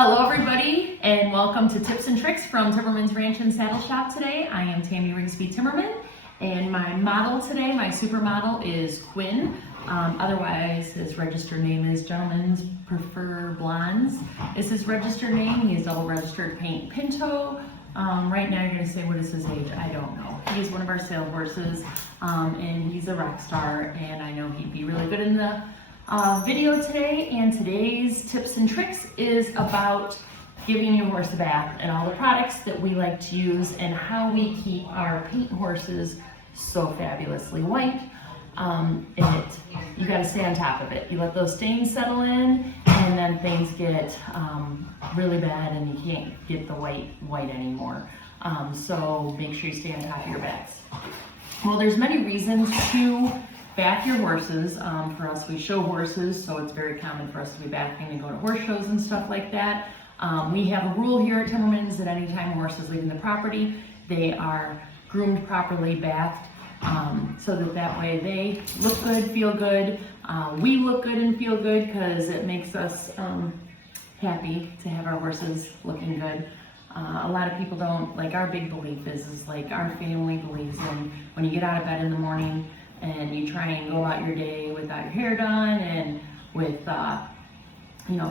Hello everybody, and welcome to Tips and Tricks from Timmermann's Ranch and Saddle Shop today. I am Tammy Timmermann, and my model today, my supermodel, is Quinn. Otherwise, his registered name is Gentlemen's Prefer Blondes. Is his registered name. He is double registered paint Pinto. Right now you're going to say, what is his age? I don't know. He's one of our sale horses, and he's a rock star, and I know he'd be really good in the video today. And today's tips and tricks is about giving your horse a bath and all the products that we like to use and how we keep our paint horses so fabulously white. You got to stay on top of it. You let those stains settle in, and then things get really bad, and you can't get the white anymore. So make sure you stay on top of your baths. Well, there's many reasons to bath your horses. For us, we show horses, so it's very common for us to be bathing and go to horse shows and stuff like that. We have a rule here at Timmermann's that anytime a horse is leaving the property, they are groomed properly, bathed, so that way they look good, feel good. We look good and feel good because it makes us happy to have our horses looking good. A lot of people don't, like, our big belief is like our family believes in when you get out of bed in the morning and you try and go about your day without your hair done and with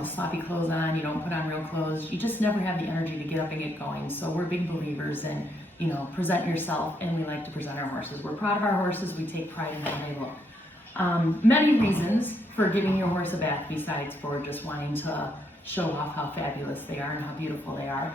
sloppy clothes on, you don't put on real clothes, you just never have the energy to get up and get going. So we're big believers in, present yourself, and we like to present our horses. We're proud of our horses, we take pride in how they look. Many reasons for giving your horse a bath besides for just wanting to show off how fabulous they are and how beautiful they are,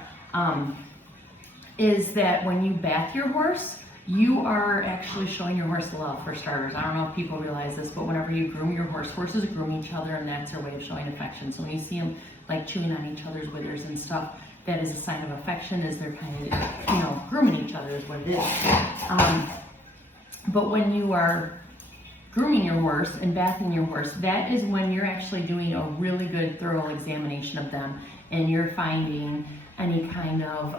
is that when you bath your horse, you are actually showing your horse love, for starters. I don't know if people realize this, but whenever you groom your horse, horses groom each other, and that's their way of showing affection. So when you see them like chewing on each other's withers and stuff, that is a sign of affection, is they're kind of, grooming each other is what it is. But when you are grooming your horse and bathing your horse, that is when you're actually doing a really good, thorough examination of them, and you're finding any kind of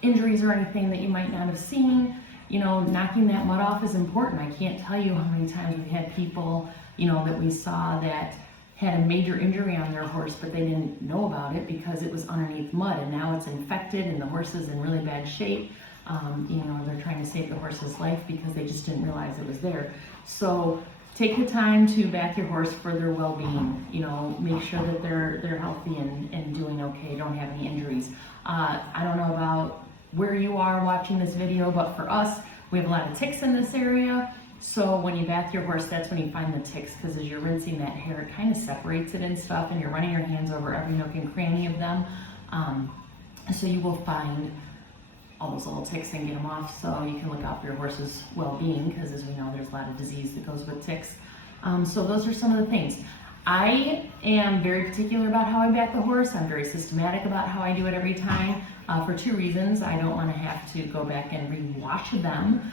injuries or anything that you might not have seen. Knocking that mud off is important. I can't tell you how many times we've had people, that we saw that had a major injury on their horse, but they didn't know about it because it was underneath mud, and now it's infected and the horse is in really bad shape. They're trying to save the horse's life because they just didn't realize it was there. So take the time to bath your horse for their well-being. Make sure that they're healthy and doing okay, don't have any injuries. I don't know about where you are watching this video, but for us, we have a lot of ticks in this area. So when you bath your horse, that's when you find the ticks, because as you're rinsing that hair, it kind of separates it and stuff, and you're running your hands over every nook and cranny of them. So you will find all those little ticks and get them off, so you can look out for your horse's well-being, because as we know, there's a lot of disease that goes with ticks. So those are some of the things. I am very particular about how I bath the horse. I'm very systematic about how I do it every time, for two reasons. I don't want to have to go back and re-wash them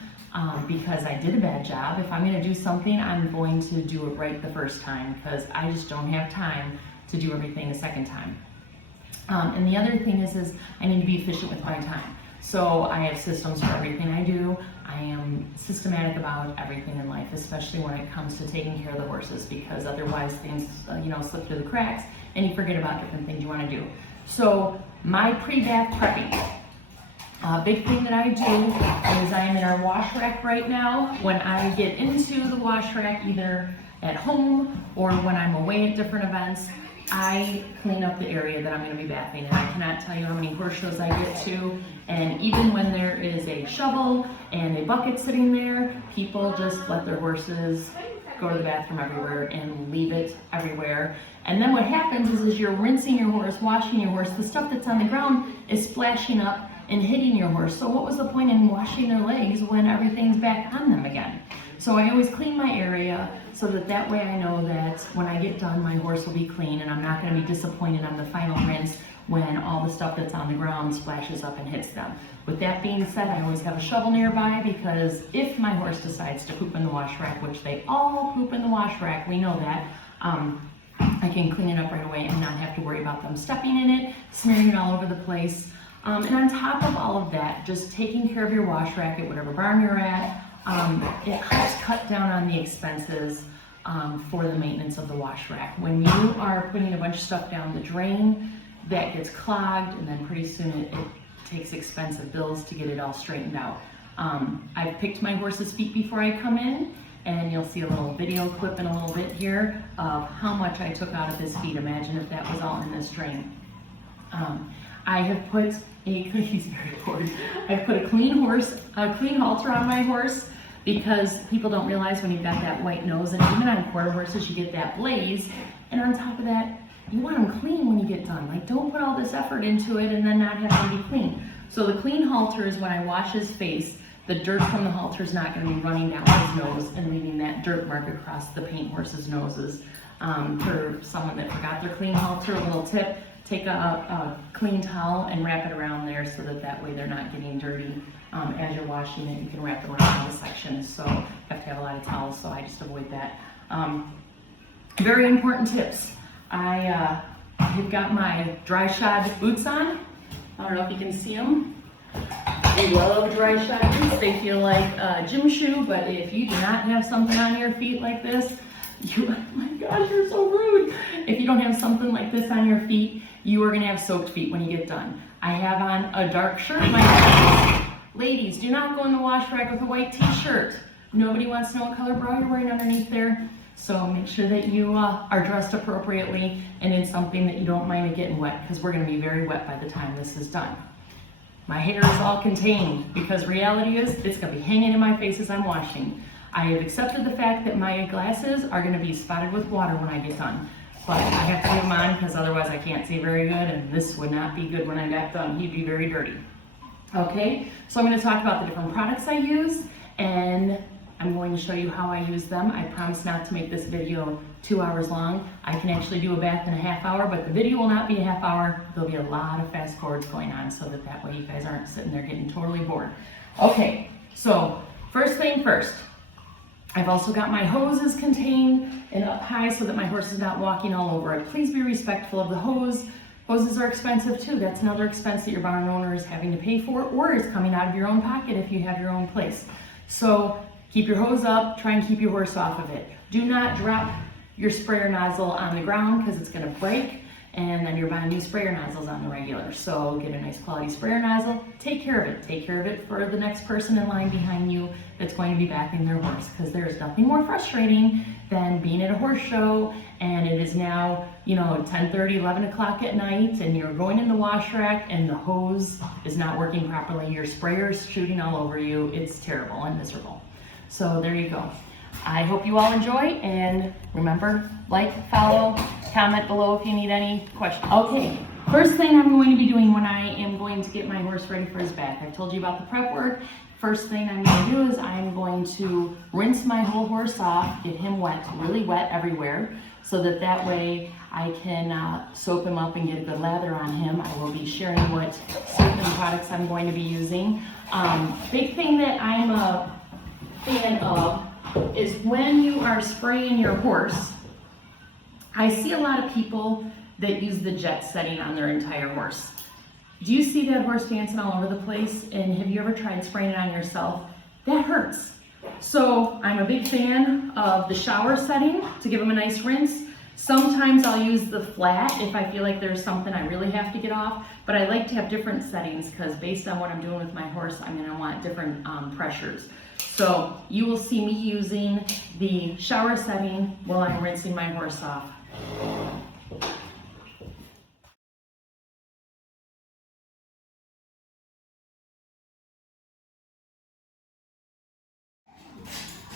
because I did a bad job. If I'm going to do something, I'm going to do it right the first time, because I just don't have time to do everything a second time. And the other thing is I need to be efficient with my time. So I have systems for everything I do. I am systematic about everything in life, especially when it comes to taking care of the horses, because otherwise things, slip through the cracks and you forget about different things you want to do. So my pre-bath prepping, big thing that I do is I am in our wash rack right now. When I get into the wash rack, either at home or when I'm away at different events, I clean up the area that I'm going to be bathing, and I cannot tell you how many horse shows I get to, and even when there is a shovel and a bucket sitting there, people just let their horses go to the bathroom everywhere and leave it everywhere. And then what happens is you're rinsing your horse, washing your horse, the stuff that's on the ground is splashing up and hitting your horse. So what was the point in washing their legs when everything's back on them again? So I always clean my area so that way I know that when I get done, my horse will be clean, and I'm not going to be disappointed on the final rinse when all the stuff that's on the ground splashes up and hits them. With that being said, I always have a shovel nearby, because if my horse decides to poop in the wash rack, which they all poop in the wash rack, we know that, I can clean it up right away and not have to worry about them stepping in it, smearing it all over the place. And on top of all of that, just taking care of your wash rack at whatever barn you're at, it helps cut down on the expenses for the maintenance of the wash rack. When you are putting a bunch of stuff down the drain, that gets clogged, and then pretty soon it takes expensive bills to get it all straightened out. I've picked my horse's feet before I come in, and you'll see a little video clip in a little bit here of how much I took out of his feet. Imagine if that was all in this drain. I have put he's very bored. I've put a clean halter on my horse, because people don't realize when you've got that white nose, and even on quarter horses, you get that blaze, and on top of that, you want them clean when you get done. Like, don't put all this effort into it and then not have them be clean. So the clean halter is when I wash his face, the dirt from the halter is not going to be running down his nose and leaving that dirt mark across the paint horses' noses. For someone that forgot their clean halter, a little tip, take a clean towel and wrap it around there so that way they're not getting dirty. As you're washing it, you can wrap it around all the sections, so you have to have a lot of towels, so I just avoid that. Very important tips. I've got my dryshod boots on. I don't know if you can see them. I love dryshod boots. They feel like a gym shoe, but if you do not have something on your feet like this, oh my gosh, you're so rude. If you don't have something like this on your feet, you are gonna have soaked feet when you get done. I have on a dark shirt. Ladies, do not go in the wash rack with a white t-shirt. Nobody wants to know what color bra you're wearing underneath there. So make sure that you are dressed appropriately and in something that you don't mind it getting wet, because we're gonna be very wet by the time this is done. My hair is all contained, because reality is it's gonna be hanging in my face as I'm washing. I have accepted the fact that my glasses are gonna be spotted with water when I get done. But I have to leave them on, because otherwise I can't see very good, and this would not be good when I got done. He'd be very dirty. Okay, so I'm going to talk about the different products I use, and I'm going to show you how I use them. I promise not to make this video 2 hours long. I can actually do a bath in a half hour, but the video will not be a half hour. There'll be a lot of fast forwards going on, so that way you guys aren't sitting there getting totally bored. Okay, so first thing first, I've also got my hoses contained and up high so that my horse is not walking all over it. Please be respectful of the hose. Hoses are expensive too. That's another expense that your barn owner is having to pay for, or is coming out of your own pocket if you have your own place. So keep your hose up, try and keep your horse off of it. Do not drop your sprayer nozzle on the ground, because it's gonna break, and then you're buying new sprayer nozzles on the regular. So get a nice quality sprayer nozzle, take care of it. Take care of it for the next person in line behind you that's going to be bathing their horse, because there's nothing more frustrating than being at a horse show and it is now, 10:30, 11 o'clock at night, and you're going in the wash rack and the hose is not working properly. Your sprayer's shooting all over you. It's terrible and miserable. So there you go. I hope you all enjoy, and remember, like, follow, comment below if you need any questions. Okay, first thing I'm going to be doing when I am going to get my horse ready for his bath. I've told you about the prep work. First thing I'm going to do is I'm going to rinse my whole horse off, get him wet, really wet everywhere, so that way I can soap him up and get a good lather on him. I will be sharing what soap and products I'm going to be using. Big thing that I'm a fan of is when you are spraying your horse, I see a lot of people that use the jet setting on their entire horse. Do you see that horse dancing all over the place? And have you ever tried spraying it on yourself? That hurts. So I'm a big fan of the shower setting to give them a nice rinse. Sometimes I'll use the flat if I feel like there's something I really have to get off, but I like to have different settings, because based on what I'm doing with my horse, I'm gonna want different pressures. So you will see me using the shower setting while I'm rinsing my horse off.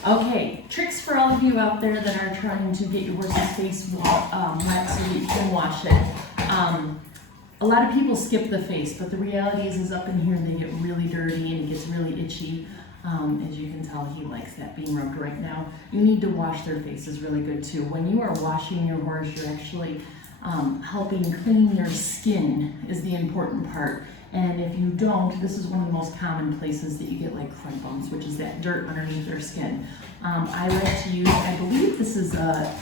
Okay, tricks for all of you out there that are trying to get your horse's face wet so that you can wash it. A lot of people skip the face, but the reality is up in here they get really dirty and it gets really itchy. As you can tell, he likes that being rubbed right now. You need to wash their faces really good too. When you are washing your horse, you're actually helping clean their skin is the important part. And if you don't, this is one of the most common places that you get like crud bumps, which is that dirt underneath their skin. I like to use, I believe this is a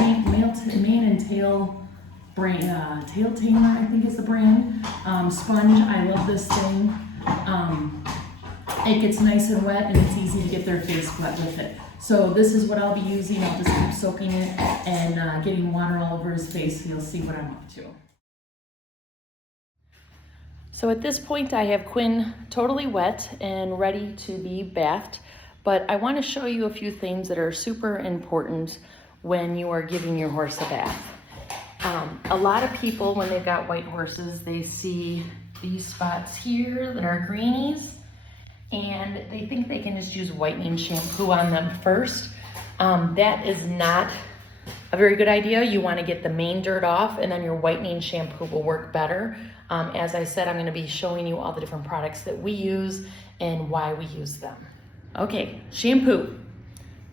mane and tail brand, Tail Tamer, I think is the brand. Sponge, I love this thing. It gets nice and wet and it's easy to get their face wet with it. So this is what I'll be using. I'll just keep soaking it and getting water all over his face, so you'll see what I'm up to. So at this point I have Quinn totally wet and ready to be bathed, but I want to show you a few things that are super important when you are giving your horse a bath. A lot of people, when they've got white horses, they see these spots here that are greenies, and they think they can just use whitening shampoo on them first. That is not a very good idea. You want to get the main dirt off, and then your whitening shampoo will work better. As I said, I'm going to be showing you all the different products that we use and why we use them. Okay, shampoo.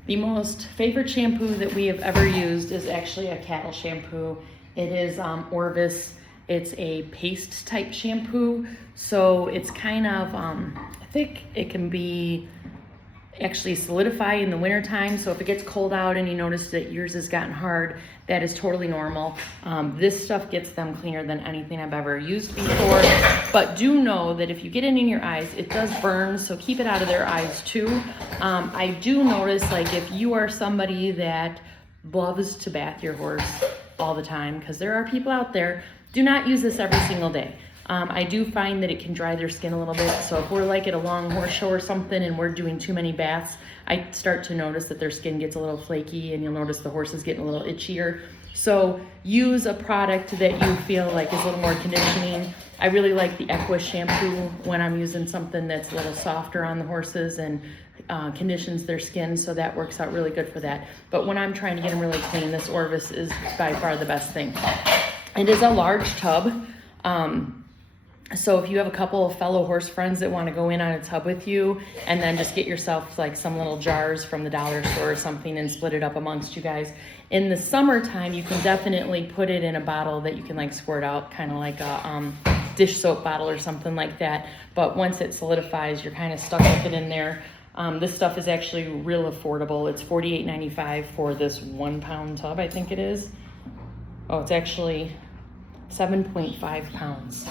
The most favorite shampoo that we have ever used is actually a cattle shampoo. It is Orvus. It's a paste type shampoo, so it's kind of thick. It can be actually solidify in the winter time, so if it gets cold out and you notice that yours has gotten hard, that is totally normal. This stuff gets them cleaner than anything I've ever used before, but do know that if you get it in your eyes, it does burn, so keep it out of their eyes too. I do notice, like, if you are somebody that loves to bath your horse all the time, because there are people out there, do not use this every single day. I do find that it can dry their skin a little bit, so if we're like at a long horse show or something and we're doing too many baths, I start to notice that their skin gets a little flaky, and you'll notice the horse is getting a little itchier. So use a product that you feel like is a little more conditioning. I really like the equestrian shampoo when I'm using something that's a little softer on the horses and conditions their skin, so that works out really good for that. But when I'm trying to get them really clean, this Orvus is by far the best thing. It is a large tub. So if you have a couple of fellow horse friends that want to go in on a tub with you, and then just get yourself like some little jars from the dollar store or something and split it up amongst you guys. In the summertime, you can definitely put it in a bottle that you can like squirt out, kind of like a dish soap bottle or something like that. But once it solidifies, you're kind of stuck with it in there. This stuff is actually real affordable. It's $48.95 for this 1 pound tub, I think it is. Oh, it's actually 7.5 pounds.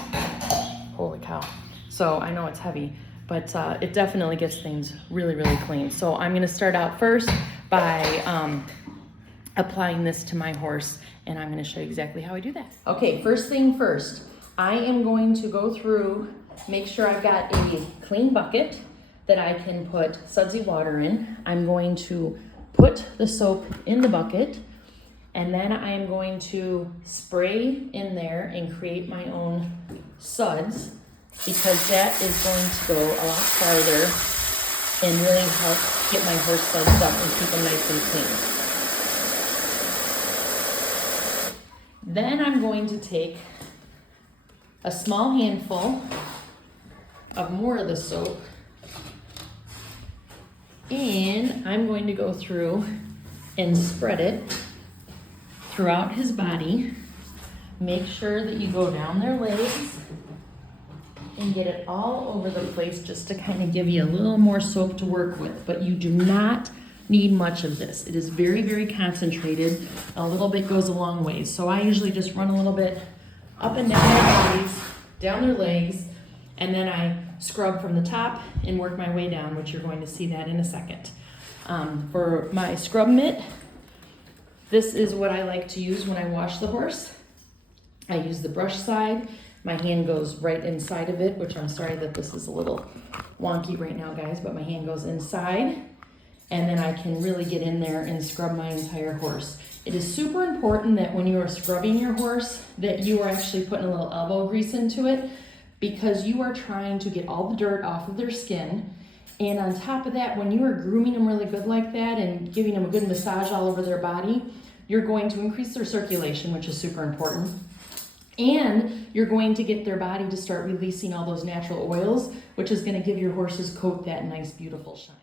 Holy cow. So I know it's heavy, but it definitely gets things really, really clean. So I'm gonna start out first by applying this to my horse, and I'm gonna show you exactly how I do that. Okay, first thing first, I am going to go through, make sure I've got a clean bucket that I can put sudsy water in. I'm going to put the soap in the bucket, and then I am going to spray in there and create my own suds, because that is going to go a lot farther and really help get my horse suds up and keep them nice and clean. Then I'm going to take a small handful of more of the soap, and I'm going to go through and spread it throughout his body. Make sure that you go down their legs and get it all over the place, just to kind of give you a little more soap to work with. But you do not need much of this. It is very, very concentrated. A little bit goes a long ways. So I usually just run a little bit up and down their bodies, down their legs, and then I scrub from the top and work my way down, which you're going to see that in a second. For my scrub mitt, this is what I like to use when I wash the horse. I use the brush side. My hand goes right inside of it, which I'm sorry that this is a little wonky right now, guys, but my hand goes inside, and then I can really get in there and scrub my entire horse. It is super important that when you are scrubbing your horse, that you are actually putting a little elbow grease into it, because you are trying to get all the dirt off of their skin. And on top of that, when you are grooming them really good like that and giving them a good massage all over their body, you're going to increase their circulation, which is super important. And you're going to get their body to start releasing all those natural oils, which is going to give your horse's coat that nice, beautiful shine.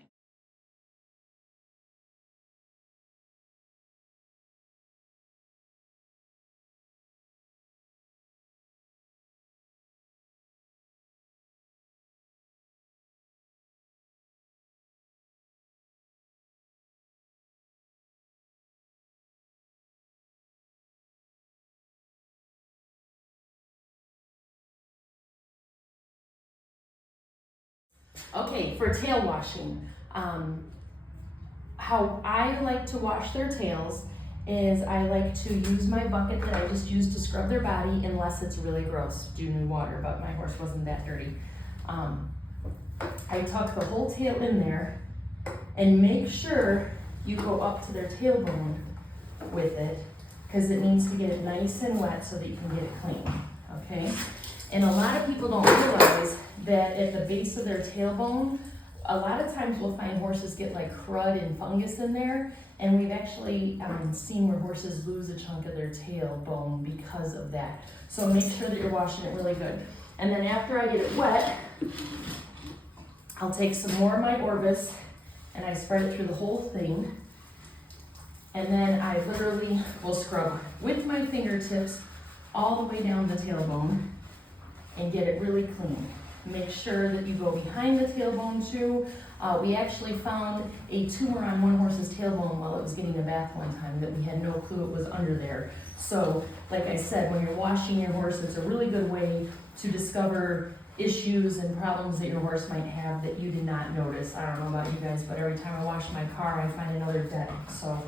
Okay, for tail washing, how I like to wash their tails is I like to use my bucket that I just used to scrub their body, unless it's really gross due to water, but my horse wasn't that dirty. I tuck the whole tail in there and make sure you go up to their tailbone with it, because it needs to get it nice and wet so that you can get it clean, okay? And a lot of people don't realize that at the base of their tailbone, a lot of times we'll find horses get like crud and fungus in there, and we've actually seen where horses lose a chunk of their tailbone because of that. So make sure that you're washing it really good. And then after I get it wet, I'll take some more of my orvus and I spread it through the whole thing. And then I literally will scrub with my fingertips all the way down the tailbone and get it really clean. Make sure that you go behind the tailbone too. We actually found a tumor on one horse's tailbone while it was getting a bath one time that we had no clue it was under there. So, like I said, when you're washing your horse, it's a really good way to discover issues and problems that your horse might have that you did not notice. I don't know about you guys, but every time I wash my car, I find another dent. So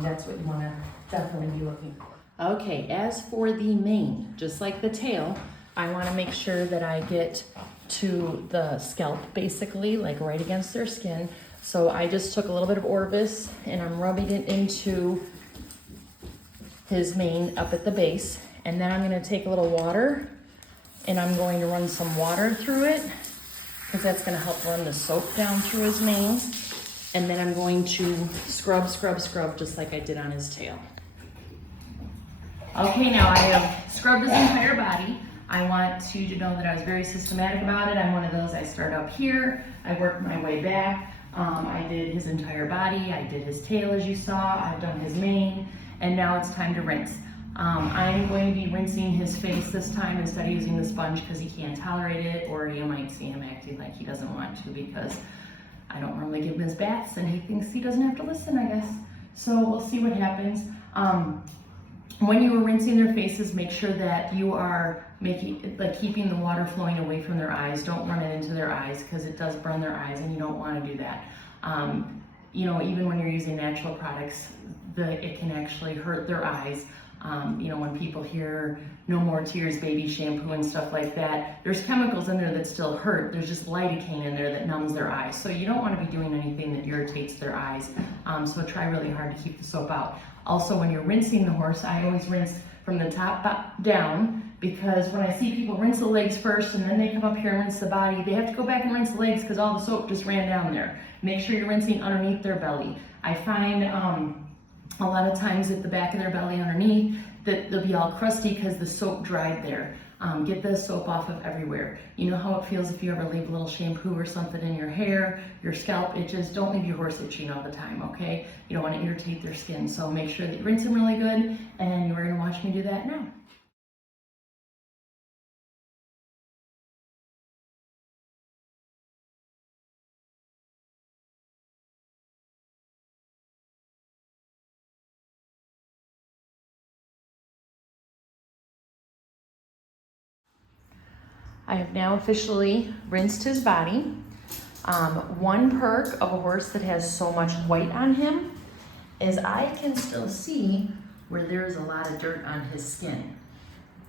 that's what you want to definitely be looking for. Okay, as for the mane, just like the tail, I want to make sure that I get to the scalp, basically, like right against their skin. So I just took a little bit of orvus and I'm rubbing it into his mane up at the base. And then I'm going to take a little water and I'm going to run some water through it, because that's going to help run the soap down through his mane. And then I'm going to scrub, scrub, scrub, just like I did on his tail. Okay, now I have scrubbed his entire body. I want you to know that I was very systematic about it. I'm one of those, I start up here, I work my way back. I did his entire body, I did his tail as you saw, I've done his mane, and now it's time to rinse. I'm going to be rinsing his face this time instead of using the sponge, because he can't tolerate it, or you might see him acting like he doesn't want to, because I don't normally give him his baths and he thinks he doesn't have to listen, I guess. So we'll see what happens. When you are rinsing their faces, make sure that you are keeping the water flowing away from their eyes. Don't run it into their eyes, because it does burn their eyes and you don't want to do that. You know, even when you're using natural products, it can actually hurt their eyes. You know, when people hear no more tears, baby shampoo and stuff like that, there's chemicals in there that still hurt. There's just lidocaine in there that numbs their eyes. So you don't want to be doing anything that irritates their eyes. So try really hard to keep the soap out. Also, when you're rinsing the horse, I always rinse from the top down, because when I see people rinse the legs first and then they come up here and rinse the body, they have to go back and rinse the legs because all the soap just ran down there. Make sure you're rinsing underneath their belly. I find a lot of times at the back of their belly underneath that they'll be all crusty because the soap dried there. Get the soap off of everywhere. You know how it feels if you ever leave a little shampoo or something in your hair, your scalp itches. Don't leave your horse itching all the time, okay? You don't want to irritate their skin. So make sure that you rinse them really good, and you're gonna watch me do that now. I have now officially rinsed his body. One perk of a horse that has so much white on him is I can still see where there's a lot of dirt on his skin.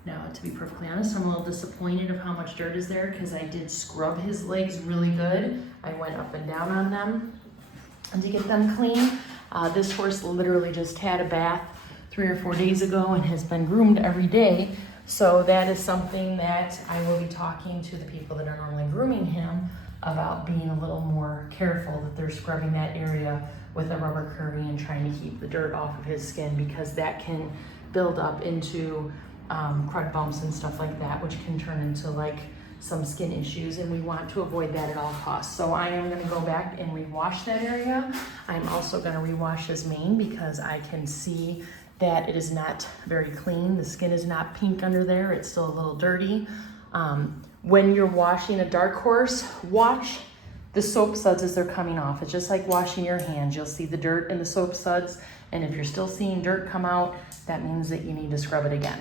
Now, to be perfectly honest, I'm a little disappointed of how much dirt is there, because I did scrub his legs really good. I went up and down on them to get them clean. This horse literally just had a bath 3 or 4 days ago and has been groomed every day. So that is something that I will be talking to the people that are normally grooming him about, being a little more careful that they're scrubbing that area with a rubber curvy and trying to keep the dirt off of his skin, because that can build up into crud bumps and stuff like that, which can turn into like some skin issues, and we want to avoid that at all costs. So I am going to go back and rewash that area. I'm also going to rewash his mane, because I can see that it is not very clean. The skin is not pink under there. It's still a little dirty. When you're washing a dark horse, watch the soap suds as they're coming off. It's just like washing your hands. You'll see the dirt in the soap suds, and if you're still seeing dirt come out, that means that you need to scrub it again.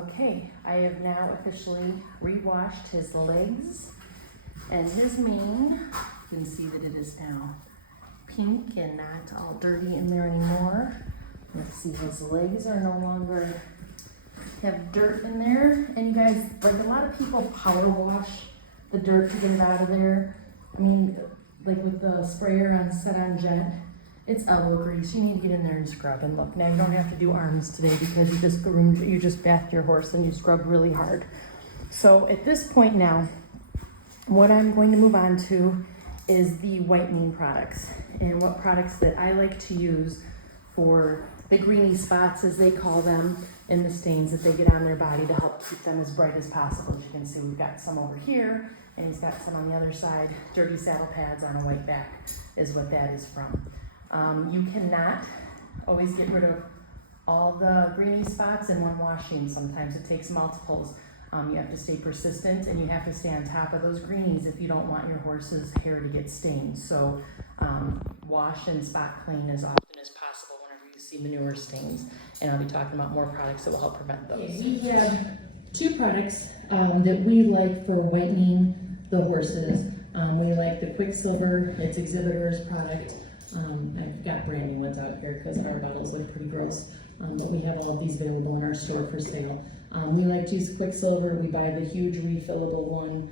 Okay, I have now officially re-washed his legs and his mane. You can see that it is now pink and not all dirty in there anymore. Let's see, his legs are no longer have dirt in there. And you guys, like a lot of people power wash the dirt to get it out of there. I mean, like with the sprayer on set on jet, it's elbow grease. You need to get in there and scrub. And look, now you don't have to do arms today because you just bathed your horse and you scrubbed really hard. So at this point now, what I'm going to move on to is the whitening products, and what products that I like to use for the greeny spots, as they call them, and the stains that they get on their body to help keep them as bright as possible. As you can see, we've got some over here, and he's got some on the other side. Dirty saddle pads on a white back is what that is from. You cannot always get rid of all the greeny spots in one washing. Sometimes it takes multiples. You have to stay persistent, and you have to stay on top of those greenies if you don't want your horse's hair to get stained. So wash and spot clean as often as possible whenever you see manure stains. And I'll be talking about more products that will help prevent those. Okay, we have two products that we like for whitening the horses. We like the Quicksilver, it's Exhibitor's product. I've got branding ones out here because our bottles look pretty gross, but we have all of these available in our store for sale. We like to use Quicksilver. We buy the huge refillable one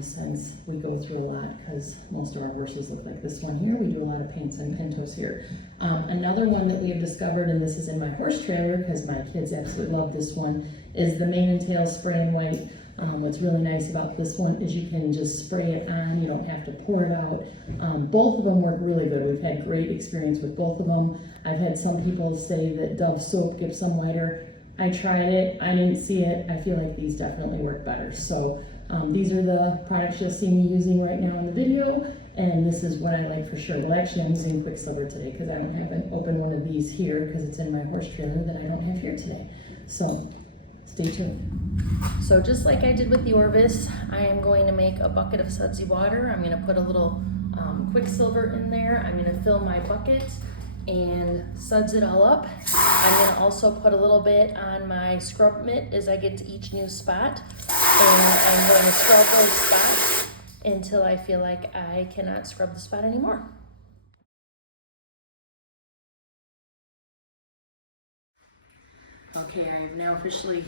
since we go through a lot because most of our horses look like this one here. We do a lot of paints and pintos here. Another one that we have discovered, and this is in my horse trailer because my kids absolutely love this one, is the mane and tail spraynwhite. What's really nice about this one is you can just spray it on, you don't have to pour it out. Both of them work really good. We've had great experience with both of them. I've had some people say that Dove soap gives some whiter. I tried it, I didn't see it. I feel like these definitely work better. So these are the products you'll see me using right now in the video, and this is what I like for sure. Well, actually I'm using Quicksilver today because I don't have an open one of these here because it's in my horse trailer that I don't have here today. So stay tuned. So just like I did with the Orvus, I am going to make a bucket of sudsy water. I'm going to put a little Quicksilver in there. I'm going to fill my bucket and suds it all up. I'm going to also put a little bit on my scrub mitt as I get to each new spot. And I'm going to scrub those spots until I feel like I cannot scrub the spot anymore. Okay, I've now officially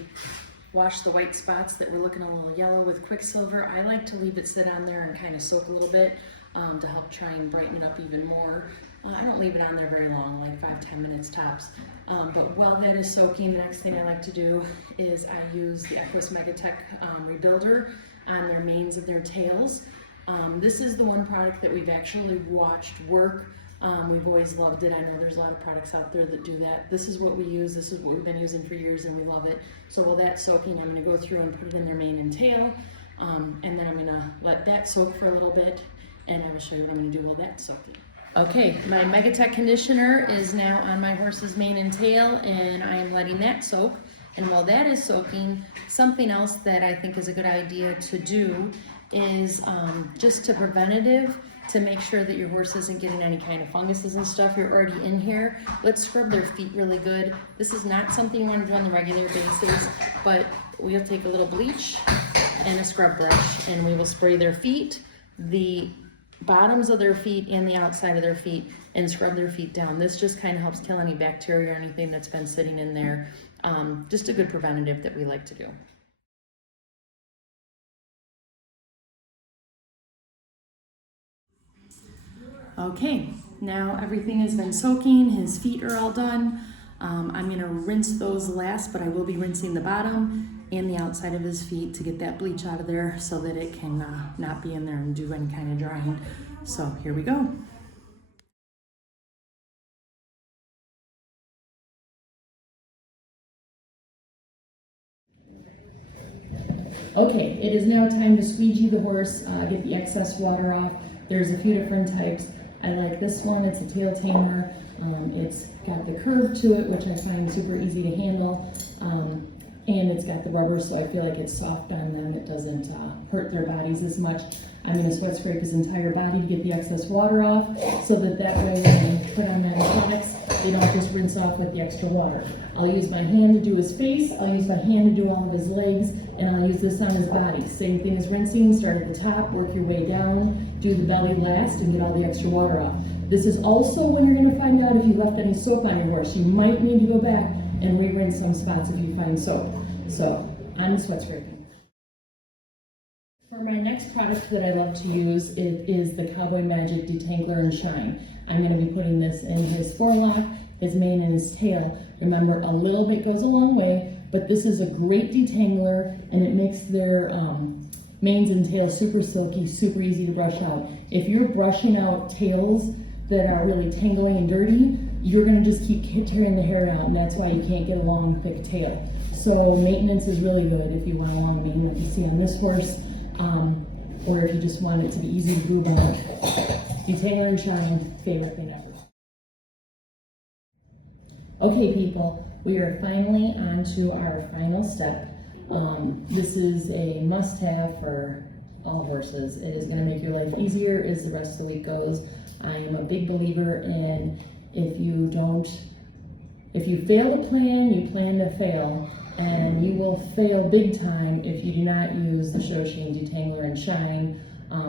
washed the white spots that were looking a little yellow with Quicksilver. I like to leave it sit on there and kind of soak a little bit to help try and brighten it up even more. I don't leave it on there very long, like 5-10 minutes tops. But while that is soaking, the next thing I like to do is I use the equestrian mega-tek rebuilder on their manes of their tails. This is the one product that we've actually watched work. We've always loved it. I know there's a lot of products out there that do that. This is what we use. This is what we've been using for years and we love it. So while that's soaking, I'm going to go through and put it in their mane and tail. And then I'm going to let that soak for a little bit, and I will show you what I'm going to do while that's soaking. Okay, my mega-tek conditioner is now on my horse's mane and tail, and I am letting that soak. And while that is soaking, something else that I think is a good idea to do is just to preventative, to make sure that your horse isn't getting any kind of funguses and stuff. You're already in here. Let's scrub their feet really good. This is not something you want to do on a regular basis, but we'll take a little bleach and a scrub brush, and we will spray their feet, the bottoms of their feet and the outside of their feet, and scrub their feet down. This just kind of helps kill any bacteria or anything that's been sitting in there. Just a good preventative that we like to do. Okay, now everything has been soaking. His feet are all done. I'm gonna rinse those last, but I will be rinsing the bottom and the outside of his feet to get that bleach out of there so that it can not be in there and do any kind of drying. So here we go. Okay, it is now time to squeegee the horse, get the excess water off. There's a few different types. I like this one, it's a tail tamer. It's got the curve to it, which I find super easy to handle. And it's got the rubber, so I feel like it's soft on them. It doesn't hurt their bodies as much. I'm gonna sweat scrape his entire body to get the excess water off, so that way when I put on my products, They don't just rinse off with the extra water. I'll use my hand to do his face, I'll use my hand to do all of his legs, and I'll use this on his body. Same thing as rinsing, start at the top, work your way down, do the belly last, and get all the extra water off. This is also when you're gonna find out if you left any soap on your horse. You might need to go back and re-rinse some spots if you find soap. So, on the sweat scraping. For my next product that I love to use, it is the Cowboymagic Detangler and Shine. I'm going to be putting this in his forelock, his mane, and his tail. Remember, a little bit goes a long way, but this is a great detangler, and it makes their manes and tails super silky, super easy to brush out. If you're brushing out tails that are really tangling and dirty, you're going to just keep tearing the hair out, and that's why you can't get a long, thick tail. So maintenance is really good if you want a long mane like you see on this horse. Or if you just want it to be easy to glue on. Detangler and Shine, favorite thing ever. Okay people, we are finally on to our final step. This is a must-have for all horses. It is going to make your life easier as the rest of the week goes. I am a big believer in if you fail to plan, you plan to fail. And you will fail big time if you do not use the Shoshin Detangler and Shine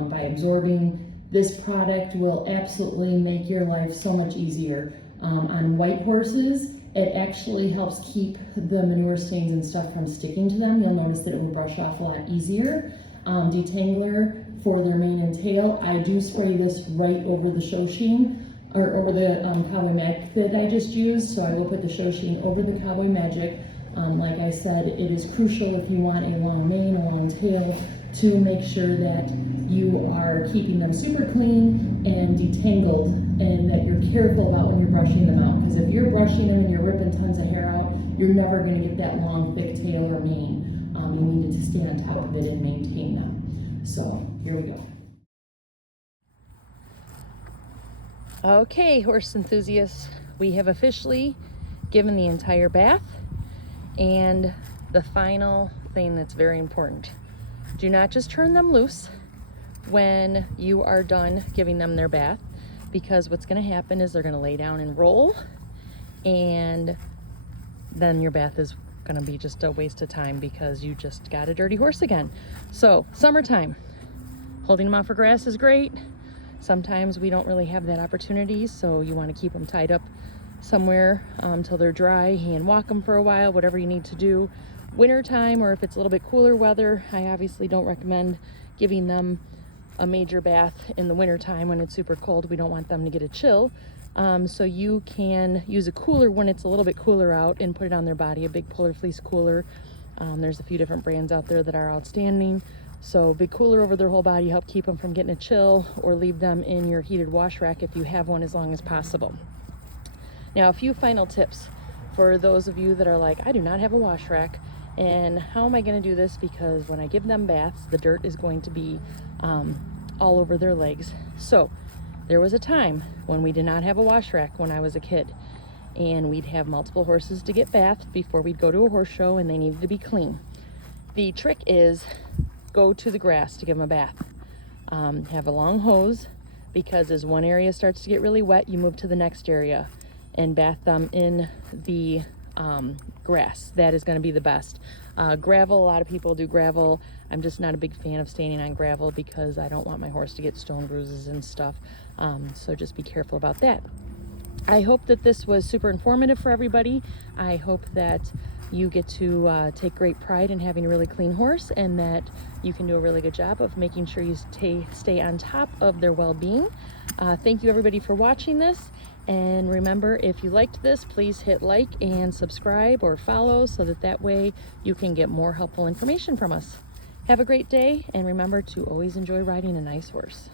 by absorbing. This product will absolutely make your life so much easier. On white horses, it actually helps keep the manure stains and stuff from sticking to them. You'll notice that it will brush off a lot easier. Detangler for their mane and tail, I do spray this right over the Shoshin, or over the Cowboymagic that I just used. So I will put the Shoshin over the Cowboymagic. Like I said, it is crucial if you want a long mane, a long tail, to make sure that you are keeping them super clean and detangled, and that you're careful about when you're brushing them out. Because if you're brushing them and you're ripping tons of hair out, you're never going to get that long, thick tail or mane. You need to stay on top of it and maintain them. So here we go. Okay, horse enthusiasts, we have officially given the entire bath. And the final thing that's very important, do not just turn them loose when you are done giving them their bath, because what's going to happen is they're going to lay down and roll, and then your bath is going to be just a waste of time because you just got a dirty horse again. So summertime, holding them out for grass is great. Sometimes we don't really have that opportunity, so you want to keep them tied up somewhere till they're dry and walk them for a while, whatever you need to do. Winter time, or if it's a little bit cooler weather, I obviously don't recommend giving them a major bath in the winter time when it's super cold. We don't want them to get a chill. So you can use a cooler when it's a little bit cooler out and put it on their body, a big polar fleece cooler. There's a few different brands out there that are outstanding. So big cooler over their whole body, help keep them from getting a chill, or leave them in your heated wash rack if you have one, as long as possible. Now, a few final tips for those of you that are like, I do not have a wash rack, and how am I going to do this? Because when I give them baths, the dirt is going to be all over their legs. So there was a time when we did not have a wash rack when I was a kid, and we'd have multiple horses to get bathed before we'd go to a horse show, and they needed to be clean. The trick is go to the grass to give them a bath. Have a long hose, because as one area starts to get really wet, you move to the next area and bath them in the grass. That is going to be the best. Gravel, a lot of people do gravel. I'm just not a big fan of standing on gravel because I don't want my horse to get stone bruises and stuff. So just be careful about that. I hope that this was super informative for everybody. I hope that you get to take great pride in having a really clean horse, and that you can do a really good job of making sure you stay on top of their well-being. Thank you everybody for watching this. And remember, if you liked this, please hit like and subscribe or follow, so that way you can get more helpful information from us. Have a great day, and remember to always enjoy riding a nice horse.